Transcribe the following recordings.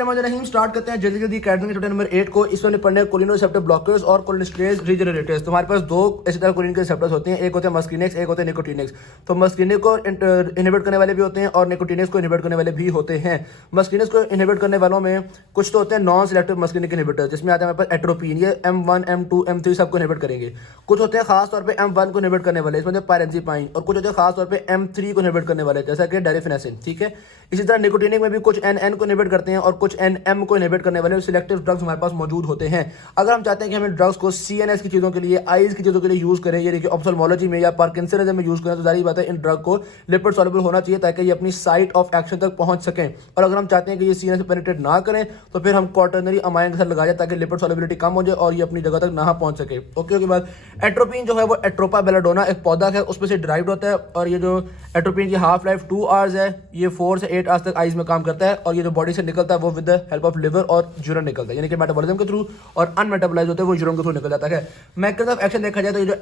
हम स्टार्ट करते हैं जल्दी जल्दी कैटरिंग चैप्टर नंबर 8 को। इसमें पढ़ने कोलिनो रिसेप्टर ब्लॉकर्स और कोलिनेस्टेरेज रीजनरेटर्स। तुम्हारे पास दो इसी तरह कोलिन के रिसेप्टर्स होते हैं, एक होते हैं मस्किनेक्स, एक होते हैं निकोटिनेक्स। तो मस्किनेक्स को इनहिबिट करने वाले भी होते हैं और निकोटिनेक्स को इनहिबिट करने वाले भी होते हैं। मस्किनेक्स को इनहिबिट करने वालों में कुछ तो होते हैं नॉन सिलेक्टिव मस्किनिक इनहिबिटर, जिसमें आता है हमारे पास एट्रोपिन, ये M1 M2 M3 सबको इनहिबिट करेंगे। कुछ होते हैं खास तौर पे M1 को इनहिबिट करने वाले, इसमें पायरेंजीपाइन, और कुछ होते हैं खास तौर पे M3 को इनहिबिट करने वाले, जैसा कि डायरिफेनेसिन। ठीक है, इसी तरह निकोटिनिक में भी कुछ NN को इनहिबिट करते हैं और कुछ NM को इनहिबिट करने वाले सिलेक्टिव ड्रग्स हमारे पास मौजूद होते हैं। अगर हम चाहते हैं कि हमें ड्रग्स को CNS की चीजों के लिए, आईज की चीजों के लिए यूज करें, ये देखिए ऑप्थेल्मोलॉजी में या पार्किंसनिज्म में यूज करें, तो जारी बात है इन ड्रग को लिपिड सॉल्युबल होना चाहिए ताकि ये अपनी साइट ऑफ एक्शन तक पहुंच सकें। और अगर हम चाहते हैं कि ये CNS पे पेनिट्रेट ना करें तो फिर हम क्वाटरनरी अमाइन के साथ लगाया ताकि लिपिड सॉल्युबिलिटी कम हो जाए और ये अपनी जगह तक ना पहुंच सके। ओके, उसके बाद एट्रोपिन जो है वो एट्रोपा बेलाडोना एक पौधा है, उसमें से ड्राइव होता है। और ये जो एट्रोपिन की हाफ लाइफ 2 आवर्स है, ये 4 से 8 आवर्स तक आइज में काम करता है। और ये जो बॉडी से निकलता है वो with the help of liver और यूरिन निकलता है, यानी कि मेटाबॉलिज्म के थ्रू, और अनमेटाबोलाइज होते हैं वो यूरिन के थ्रू निकल जाता है। मैकेनिज्म ऑफ एक्शन देखा जाए तो ये जो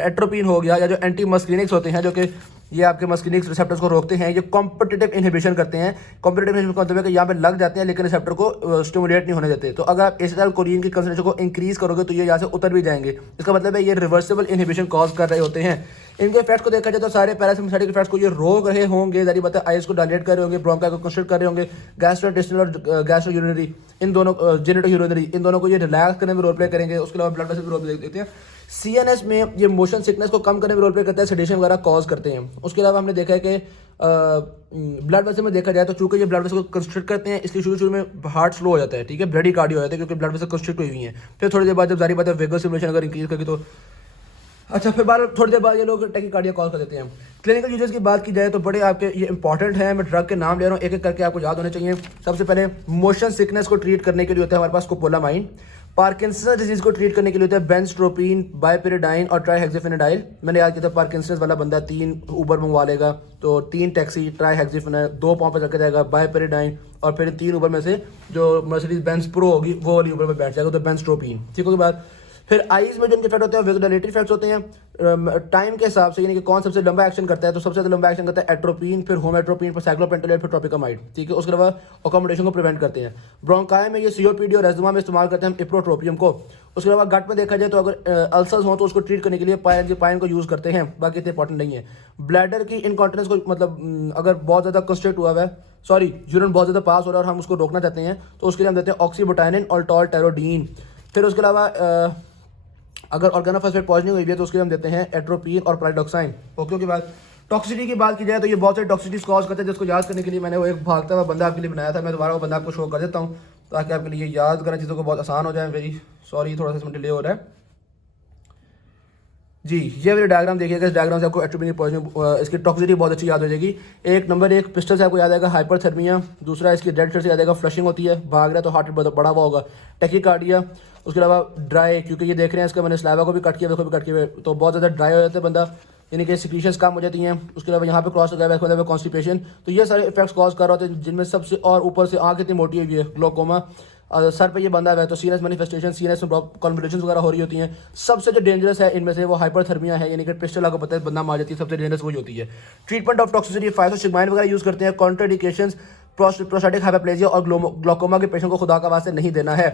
एट्रोपिन हो गया या जो एंटी मस्किनिक्स होते हैं, जो कि ये आपके मस्किनिक्स रिसेप्टर्स को रोकते हैं, ये कॉम्पिटिटिव इनहिबिशन करते हैं। कॉम्पिटिटिव इनहिबिशन का मतलब है कि यहाँ पे लग जाते हैं लेकिन रिसेप्टर को स्टिमुलेट नहीं होने देते। तो अगर आप एसिटाइल कोलिन की कंसंट्रेशन को इंक्रीज करोगे तो ये यहाँ से उतर भी जाएंगे। इसका मतलब है ये रिवर्सिबल इनहिबिशन कॉज कर रहे होते हैं। इनके इफेक्ट्स को देखा जाए तो सारे पैरासिम्पथेटिक इफेक्ट्स को ये रोक रहे होंगे, जारी बात है आइज को डायलेट कर रहे होंगे, ब्रोंकाई को कंस्ट्रिक्ट कर रहे होंगे, गैस्ट्रोइंटेस्टिनल और गैस्ट्रोयूरिनरी इन दोनों, जेनेटोयूरिनरी इन दोनों को ये रिलैक्स करने में रोल प्ले करेंगे। उसके अलावा ब्लड प्रेशर भी रोल प्ले देखते हैं। CNS में ये मोशन सिकनेस को कम करने में रोल प्ले करता है, सेडेशन वगैरह कॉज करते हैं। उसके अलावा हमने देखा है कि ब्लड प्रेशर में देखा जाए तो चूंकि ये ब्लड प्रेशर को कंस्ट्रिक्ट करते हैं, इसलिए शुरू में हार्ट स्लो हो जाता है। ठीक है, ब्लडी कार्डियो हो जाता है क्योंकि ब्लड प्रेशर कंस्ट्रिक्ट हुई है। फिर थोड़ी देर बाद जब जारी बात है वेगस स्टिमुलेशन अगर इंक्रीज करके तो अच्छा, फिर थोड़ी देर बाद ये लोग टैकीकार्डिया कॉल कर देते हैं। क्लिनिकल यूजेस की बात की जाए तो बड़े आपके ये इंपॉर्टेंट है, मैं ड्रग के नाम ले रहा हूँ, एक एक करके आपको याद होने चाहिए। सबसे पहले मोशन सिकनेस को ट्रीट करने के लिए होता है हमारे पास स्कोपोलामाइन। पार्किंसंस डिजीज को ट्रीट करने के लिए होता है बेंजट्रोपिन, बाइपेरिडाइन और ट्राईहेक्साफेनाइडाइल। मैंने याद किया था पार्किंसंस वाला बंदा 3 ऊबर मंगवा लेगा तो 3 टैक्सी, ट्राईहेक्साफेनाइल 2 पाँव पे चल जाएगा, बाइपेरिडाइन, और फिर 3 ऊबर में से जो मर्सिडीज बेंज प्रो होगी वो वाली ऊबर में बैठ जाएगा, तो बेंजट्रोपिन। ठीक, उसके बाद फिर आईज में जो इनके इफेक्ट होते हैं वेगोडाइलेटरी इफेक्ट्स होते हैं टाइम के हिसाब से, यानी कि कौन सबसे लंबा एक्शन करता है, तो सबसे लंबा एक्शन करता है एट्रोपिन, फिर होमेट्रोपिन, फिर साइक्लोपेंटोलेट, फिर ट्रोपिकामाइड। ठीक है, उसके अलावा अकोमोडेशन को प्रिवेंट करते हैं। ब्रोंकाई में ये COPD और एस्मा में इस्तेमाल करते हैं हम इप्रोट्रोपियम को। उसके अलावा गट में देखा जाए तो अगर अल्सर्स हो तो उसको ट्रीट करने के लिए पायरेंजीपाइन को यूज करते हैं, बाकी इतने इंपॉर्टेंट नहीं है। ब्लैडर की इनकॉन्टिनेंस को मतलब अगर बहुत ज़्यादा कंस्ट्रिक्ट हुआ है, सॉरी यूरिन बहुत ज़्यादा पास हो रहा है और हम उसको रोकना चाहते हैं तो उसके लिए हम देते हैं ऑक्सीबुटाइनिन और टॉलटेरोडीन। फिर उसके अलावा अगर ऑर्गेनोफॉस्फेट पॉइजनिंग हुई है तो उसके लिए हम देते हैं एट्रोपिन और प्राइडोक्साइन। ओके, के बाद टॉक्सिसिटी की बात की जाए तो ये बहुत सारी टॉक्सिसिटीज कॉज करते हैं, जिसको याद करने के लिए मैंने वो एक भागता हुआ बंदा आपके लिए बनाया था। मैं दोबारा वो बंदा आपको शो कर देता हूँ ताकि आपके लिए याद करना चीज़ों को बहुत आसान हो जाए। वेरी सॉरी, थोड़ा सा इसमें डिले हो रहा है जी। ये मेरे डायग्राम देखिएगा, इस डायग्राम से आपको एट्रोपिन पॉइजनिंग इसकी टॉक्सिसिटी बहुत अच्छी याद हो जाएगी। एक नंबर 1 पिस्टल से आपको याद आएगा हाइपरथर्मिया, दूसरा इसकी रेड सेल से याद आएगा फ्लशिंग होती है, भाग रहा है तो हार्ट रेट बढ़ा हुआ होगा, टैकीकार्डिया। उसके अलावा ड्राई, क्योंकि ये देख रहे हैं इसका मैंने स्लाइवा को भी कट किया, वेको भी कट किया, तो बहुत ज़्यादा ड्राई हो जाता है बंदा, यानी कि सिक्रीशंस कम हो जाती हैं। उसके अलावा यहाँ पे क्रॉस हो जाएगा, मतलब कॉन्स्टिपेशन। तो ये सारे इफेक्ट्स कॉज कर रहे होते हैं, जिनमें सबसे और ऊपर से आँख इतनी मोटी हुई है, ग्लोकोमा, सर पे ये बंदा है तो सीरियस मैनिफेस्टेशन, सीरियस कॉन्वल्यूशंस वगैरह हो रही होती हैं। सबसे जो डेंजरस है इनमें से वो हाइपरथर्मिया है, यानी कि पिस्टल आपको पता है बंदा मार जाती है, सबसे डेंजरस वही होती है। ट्रीटमेंट ऑफ टॉक्सिसिटी फाइसोस्टिग्माइन वगैरह यूज करते हैं। कॉन्ट्राइंडिकेशंस प्रोस्टेटिक हाइपरप्लेजिया और ग्लोकोमा के पेशेंट को खुदा का वास्ते नहीं देना है।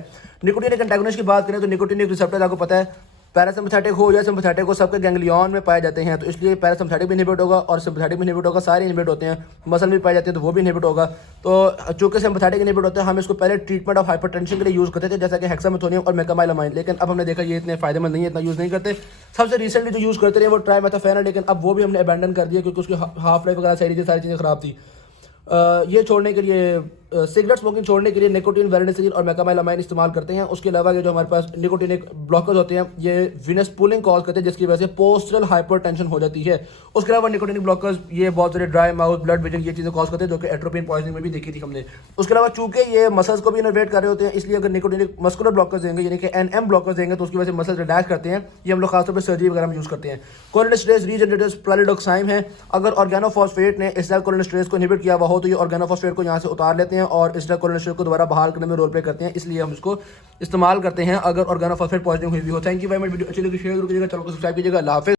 निकोटिनिक एंटागोनिस्ट की बात करें तो निकोटिनिक रिसेप्टर आपको पता है पैरासिम्पथेटिक हो या सिम्पथेटिक हो सबके गैंग्लियन में पाए जाते हैं, तो इसलिए पैरासिम्पथेटिक भी इनहिबिट होगा और सिम्पथेटिक भी इनहिबिट होगा, सारे इनहिबिट होते हैं। मसल भी पाए जाते हैं तो वो भी इनहिबिट होगा। तो चूंकि सिम्पथेटिक इनहिबिट होते हैं हम इसको पहले ट्रीटमेंट ऑफ हाइपरटेंशन के लिए यूज करते थे, जैसा कि हेक्सामेथोनियम और मेकामाइलामाइन, लेकिन अब हमने देखा ये इतने फायदेमंद नहीं है, इतना यूज नहीं करते। सबसे रिसेंटली जो यूज करते रहे वो ट्राइमेथाफेन, लेकिन अब वो भी हमने अबैंडन कर दिया क्योंकि उसकी हाफ लाइफ वगैरह सारी चीज़ें खराब थी। ये छोड़ने के लिए सिगरेट स्मोकिंग छोड़ने के लिए निकोटिन, वेरेनिसिलिन और मेकामाइलामाइन इस्तेमाल करते हैं। उसके अलावा ये जो हमारे पास निकोटिनिक ब्लॉकर्स होते हैं ये विनस पुलिंग कॉज करते हैं, जिसकी वजह से पोस्टरल हाइपरटेंशन हो जाती है। उसके अलावा निकोटिनिक ब्लॉकर्स ये बहुत सारे ड्राई माउथ, ब्लड विजन, ये चीज़ें कॉज करते हैं जो कि एट्रोपिन पॉइजनिंग में भी देखी थी हमने। उसके अलावा चूंकि ये मसल्स को भी इनर्वेट कर रहे होते हैं, इसलिए अगर निकोटिनिक मस्कुलर ब्लॉकर्स देंगे यानी कि NM ब्लॉकर्स देंगे तो उसकी वजह से मसल्स रिलैक्स करते हैं। ये हम लोग खासतौर पर सर्जरी वगैरह में यूज करते हैं। कोलिनेस्टेरेज रीजनरेटर्स प्राइडोक्साइन है। अगर ऑर्गेनोफॉस्फेट ने एसिटाइल कोलिनेस्टेरेज को इनहिबिट किया हुआ हो तो ये ऑर्गेनोफॉस्फेट को यहाँ से उतार लेते हैं और एसिटाइल कोलिनेस्टेरेज को दोबारा बहाल करने में रोल प्ले करते हैं, इसलिए हम इसको इस्तेमाल करते हैं अगर ऑर्गेनोफॉस्फेट पॉइजनिंग हुई भी हो। Thank you very much. Video अच्छी लगी शेयर कीजिएगा, चैनल को सब्सक्राइब कीजिएगा। अल्लाह हाफिज़।